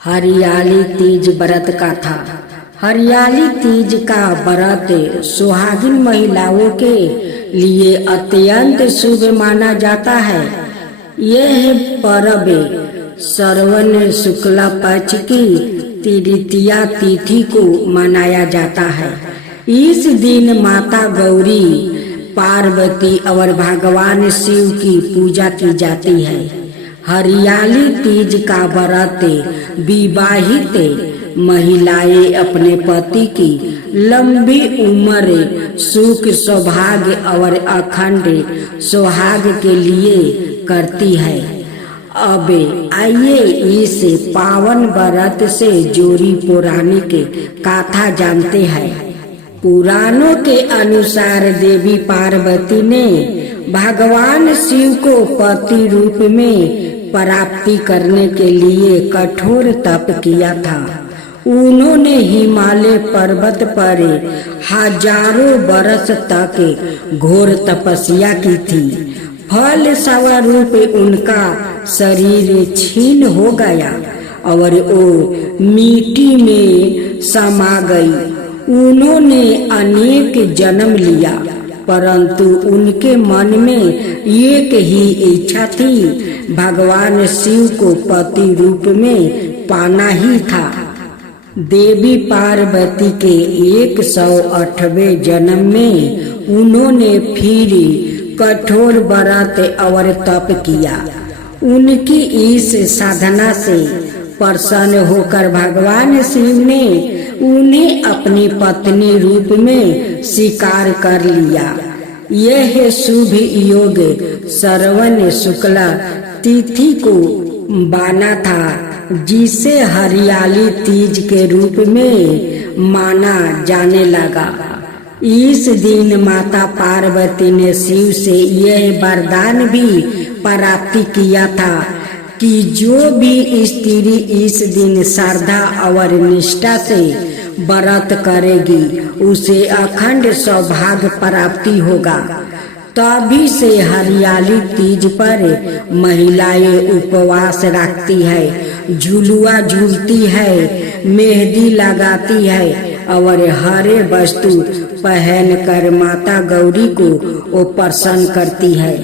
हरियाली तीज व्रत का था। हरियाली तीज का व्रत सुहागिन महिलाओं के लिए अत्यंत शुभ माना जाता है। यह पर्व श्रवण शुक्ल पक्ष की तृतीया तिथि को मनाया जाता है। इस दिन माता गौरी, पार्वती और भगवान शिव की पूजा की जाती है। हरियाली तीज का व्रत विवाहित महिलाएं अपने पति की लंबी उम्र, सुख, सौभाग्य और अखंड सुहाग के लिए करती है। अब आइए इस पावन व्रत से जुड़ी पौराणिक कथा जानते हैं। पुराणों के अनुसार देवी पार्वती ने भगवान शिव को पति रूप में प्राप्ति करने के लिए कठोर तप किया था। उन्होंने हिमालय पर्वत पर हजारों वर्ष तक घोर तपस्या की थी। फल स्वरूप उनका शरीर क्षीण हो गया और वो मिट्टी में समा गई। उन्होंने अनेक जन्म लिया, परंतु उनके मन में एक ही इच्छा थी, भगवान शिव को पति रूप में पाना ही था। देवी पार्वती के 108वें जन्म में उन्होंने फिर कठोर व्रत और तप किया। उनकी इस साधना से प्रसन्न होकर भगवान शिव ने उन्हें अपनी पत्नी रूप में स्वीकार कर लिया। यह शुभ योग श्रवण शुक्ल तिथि को बना था, जिसे हरियाली तीज के रूप में माना जाने लगा। इस दिन माता पार्वती ने शिव से यह वरदान भी प्राप्त किया था कि जो भी स्त्री इस दिन श्रद्धा और निष्ठा से व्रत करेगी, उसे अखंड सौभाग्य प्राप्ति होगा। तभी से हरियाली तीज पर महिलाएं उपवास रखती है, झुलुआ झूलती है, मेहंदी लगाती है और हरे वस्तु पहनकर माता गौरी को वो प्रसन्न करती है।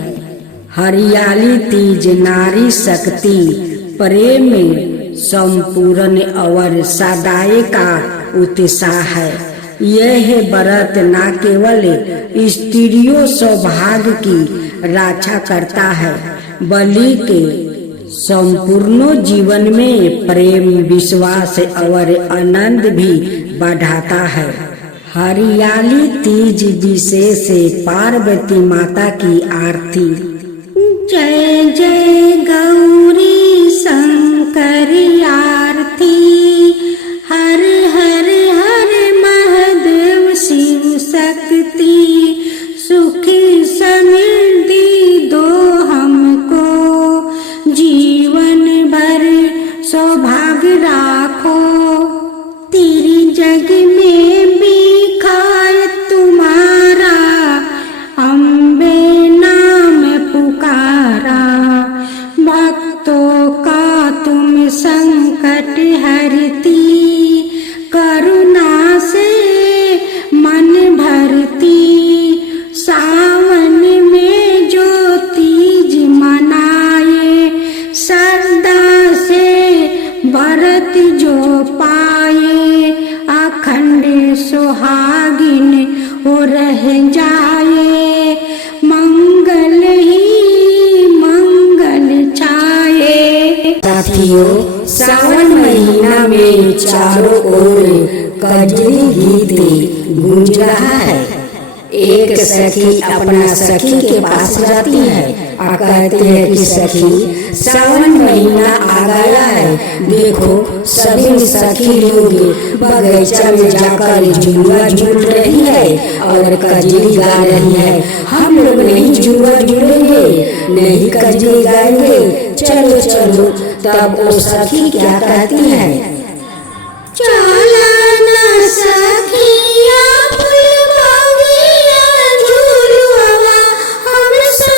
हरियाली तीज नारी शक्ति, प्रेम, संपूर्ण और सदाए का उत्साह है। यह व्रत न केवल स्त्रियों सौभाग्य की रक्षा करता है, बल्कि संपूर्ण जीवन में प्रेम, विश्वास और आनंद भी बढ़ाता है। हरियाली तीज विशेष पार्वती माता की आरती। जय जय गौरी शंकर आरती, हर हर हर महादेव शिव शक्ति, सुख समृद्धि दो हमको, जीवन भर सौभाग्य राखो, तेरी जग में भी खाए तुम्हारा, अम्बे नाम पुकारा, भक्तों का तुम संकट हरती, करुणा से मन भरती, सावन में जो तीज मनाए, श्रद्धा से व्रत जो पाए, अखंड सुहागिन हो रह जाए, मंगल ही मंगल छाए। साथियों, सावन महीना में चारों ओर कजरी गीत गूंज रहा है। एक सखी अपना सखी के पास जाती है और कहते हैं कि सखी, सावन महीना आ गया है, देखो सभी सखी लोग बगीचा में जाकर झुलुआ झूल रही है और कजरी गा रही है। हम लोग नहीं झुलुआ झूलेंगे, नहीं कजरी गाएंगे, चलो चलो। तब वो सखी क्या कहती है? चला ना सखिया फुलवाविया झूलुआ, हम सो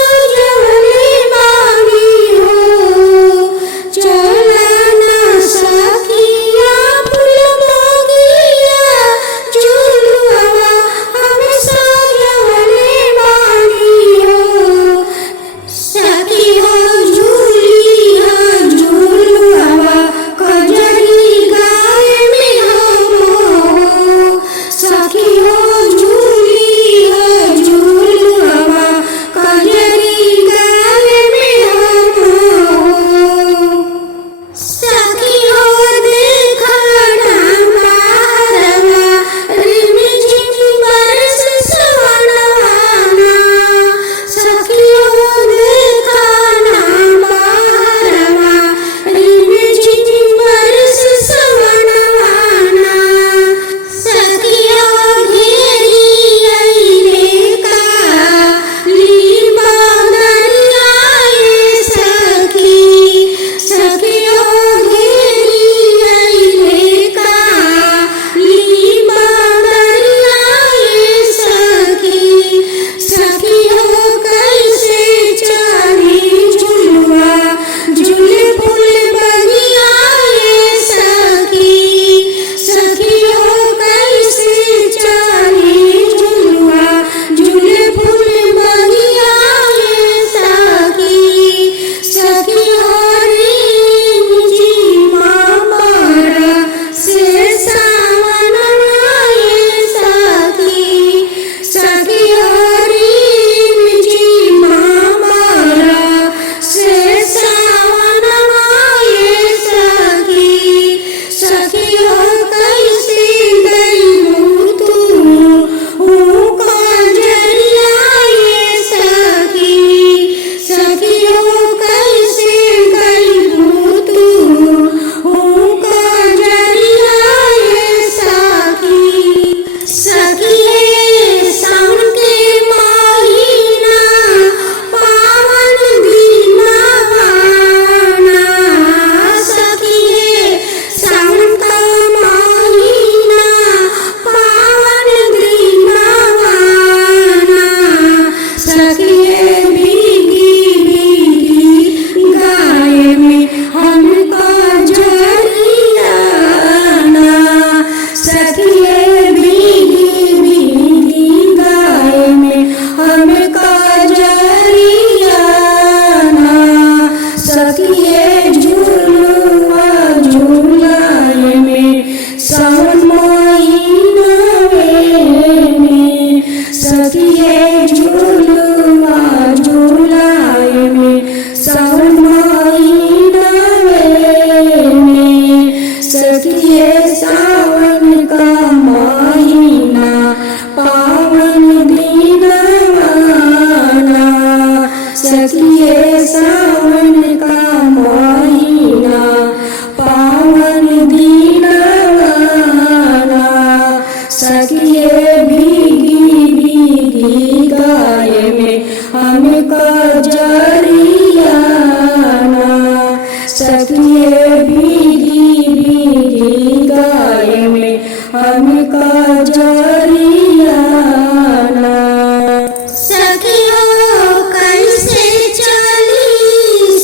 कजरियाना सखिए भीगी भीगी गाय में हम कजरियाना। सखी हो कैसे चली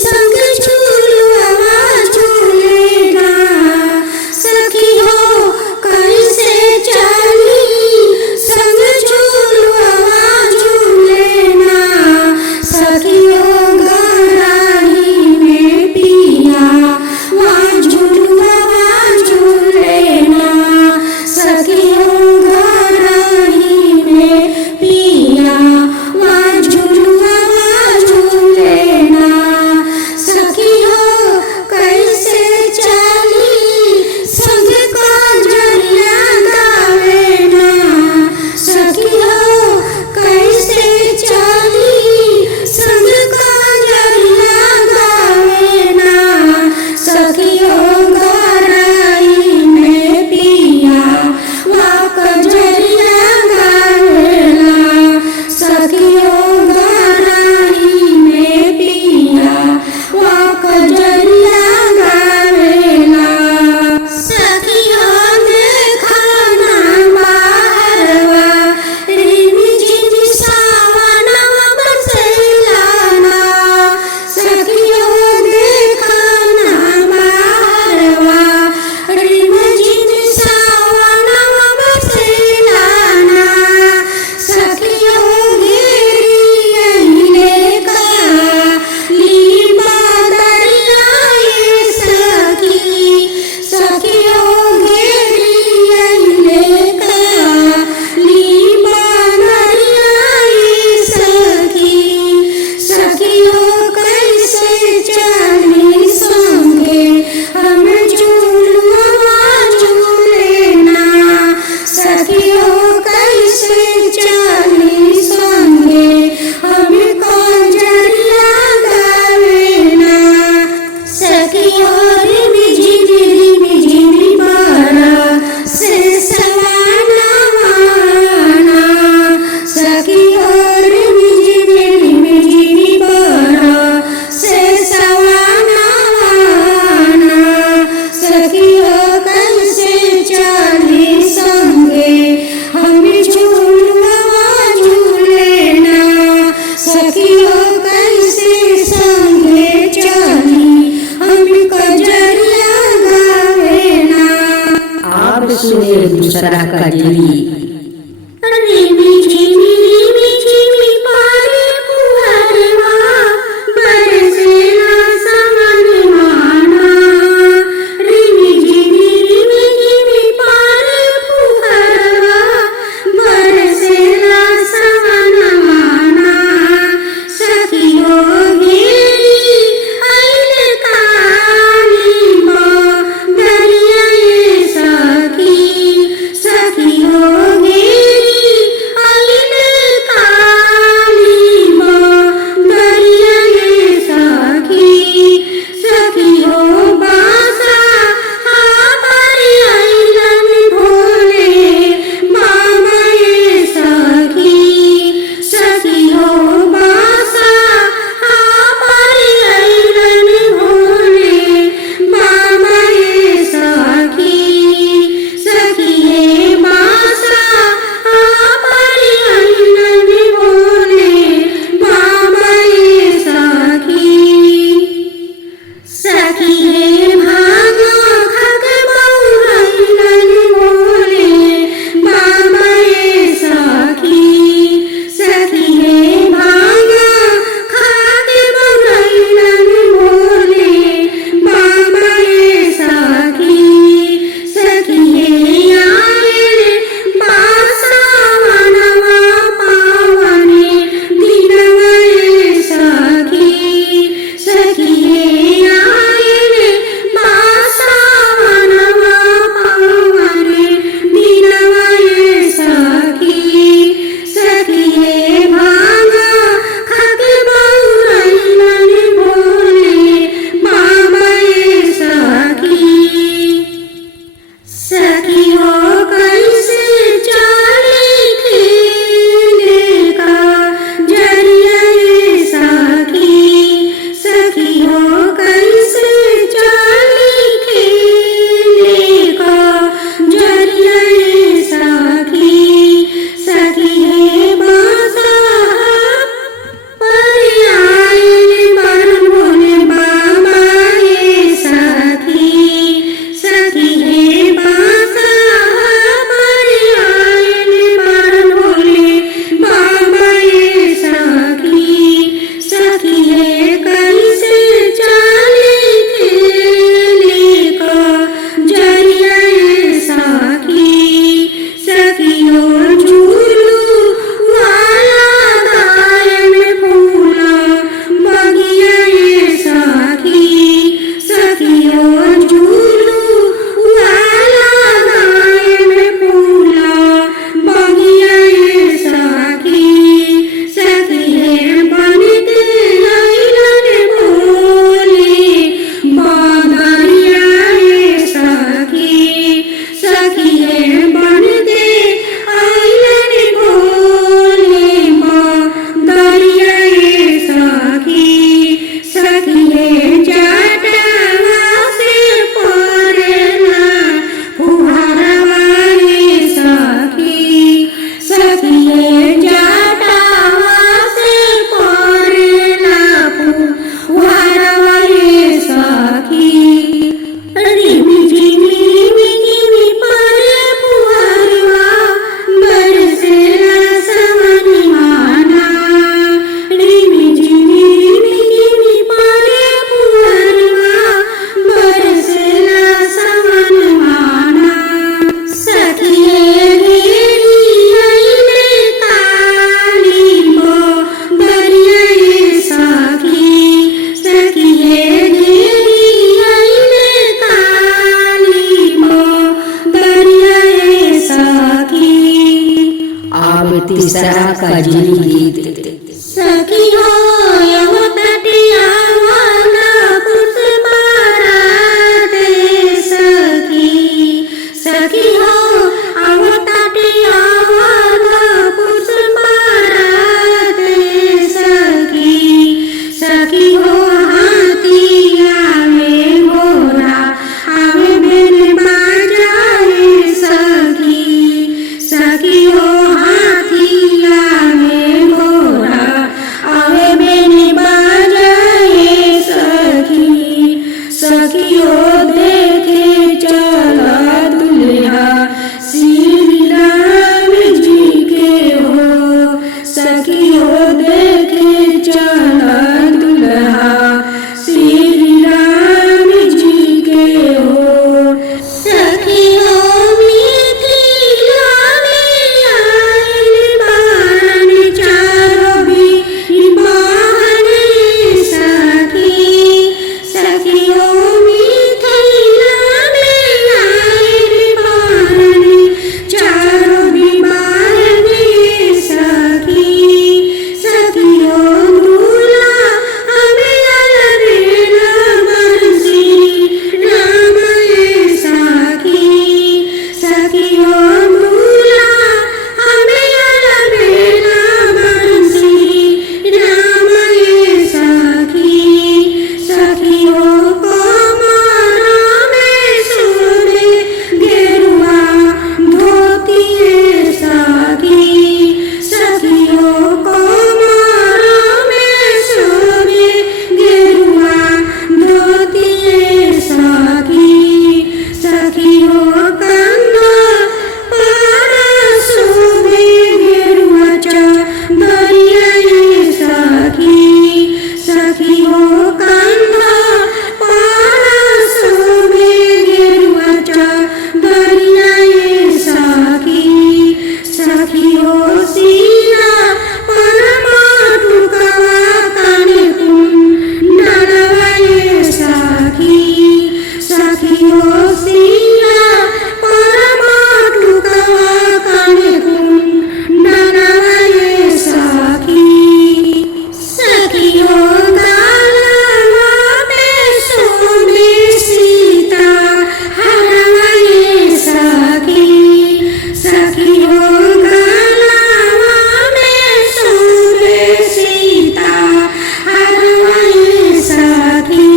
संग झूलवा झूलेगा। सखी हो कैसे चली संग झूलवा झूलेना। सखी हो गराही में पिया वहाँ झूलवा झूलेना। सखी हो गराही में पिया वहाँ झूलवा झूलेना। सखी हो कैसे चली संग कजरिया गावेना। सखी हो कैसे चली संग कजरिया गावेना। सखी हो गराही में पिया वहाँ कजरिया गावेला। सखी हो गराही में पिया वहाँ कजरिया गावेला। सखी हो देखा ना बाहरवा रिमि झिमि सावनवा बरसेलाना। सखी हो देखा ना बाहरवा रिमि झिमि सावनवा बरसेलाना। सखी हो घेरी अइले काली बादरिया ये सखी। सखी हो घेरी अइले काली बादरिया ये सखी। सखी हो कैसे चली संगे हम झूलवा झूलेना। सखी हो कैसे चली संगे हम कजरिया गावेना। सखी हो रिमि झिमि बरसे सवनवाना। सखी हो रिमि झिमि बरसे सवनवाना। सखी हो कैसे चली संगे हम झूलवा झूलेना। सखी हो कैसे संगे चली हम कजरिया गावेना। आप सुने दूसरा कजरी। रिमि झिमि पारे पुहरवा बरसेला सवनवाना। रिमि झिमि पारे पुहरवा बरसेला सवनवाना। सखी हो घेरी अइले काली बादरिया ये सखी। सखी हो दूसरा कजरी गीत। सखी हो यम तटिया वाला पुष्पारा दे सखी, सखी हो अम तटिया वाला पुष्पारा दे सखी, सखी हो हाथिया में घोड़ा आवे बिन बाजाए सखी, सखी हो हाथिया में घोड़ा आवे बिन बाजाए सखी, सखी हो देखे चला दुल्हा श्री राम जी के हो, सखी हो देखे चला दुल्हा श्री राम जी के हो, सखी हो मिथिला में आइल बारन चारों भी बहन सखी, सखी हो मिथिला में आइल बारन चारों भी बहन सखी, सखी हो दूल्हा हमें अलबेला बंसी राम सखी, सखी हो दूल्हा हमें अलबेला बंसी राम सखी, सखी हो कोमरा में सोने गेरुआ धोती सखी, सखी हो कोमरा में सोने गेरुआ धोती सखी, सखी हो कंधा पारा सोने गेरुआ दरिया सखी, सखी हो कंधा पारा सोने गेरुआ दरिया सखी, सखी हो सीना परमा टुकवा काने कुंडलवाए सखी, सखी हो सीना परमा टुकवा काने कुंडलवाए सखी, सखी हो गालवा पे सोने सीता हरवाए सखी, सखी हो गालवा में सोने सीता हरवाए सखी,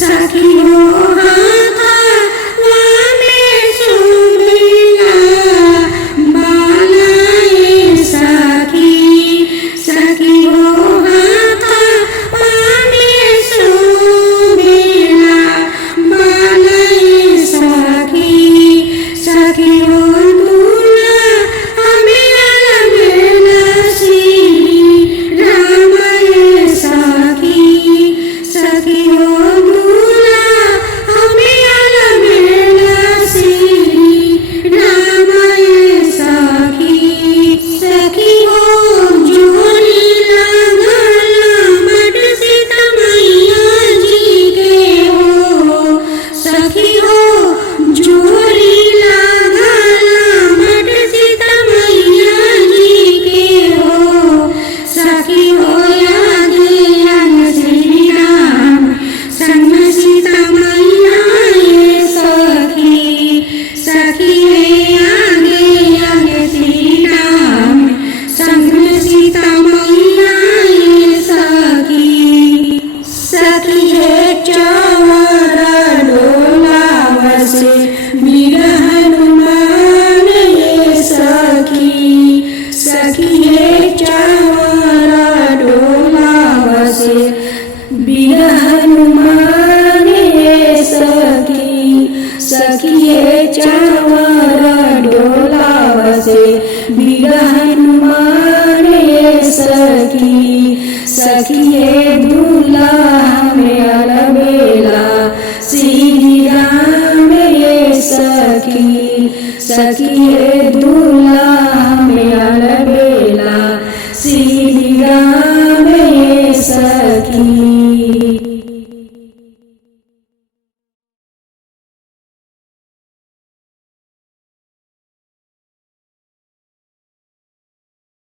सखी हो हाथवा में सोनेला बालाए सखी, सखी हो हाथवा में सोनेला बालाए सखी, सखी हो दूल्हा हमें अलबेला श्री राम सखी, सखी हो दूल्हा हमें अलबेला श्री राम सखी, सखी हो जोड़ी लगल मठ सीता मैया जी के हो, सखी हो जोड़ी लगल मठ सीता मैया जी के हो, सखी हो आगे आगे श्री राम संग सीता मैया सखी, सखी आगे आगे श्री राम संग सीता मैया सखी, सखी है चौरा डोलाव से वीर हनुमान सखी, सखी है चौरा डोलाव से वीर हनुमान सखी, सखी है चौरा डोलाव से वीर हनुमान सखी, सखी है दूल्हा हमें अलबेला श्री राम सखी, सखी है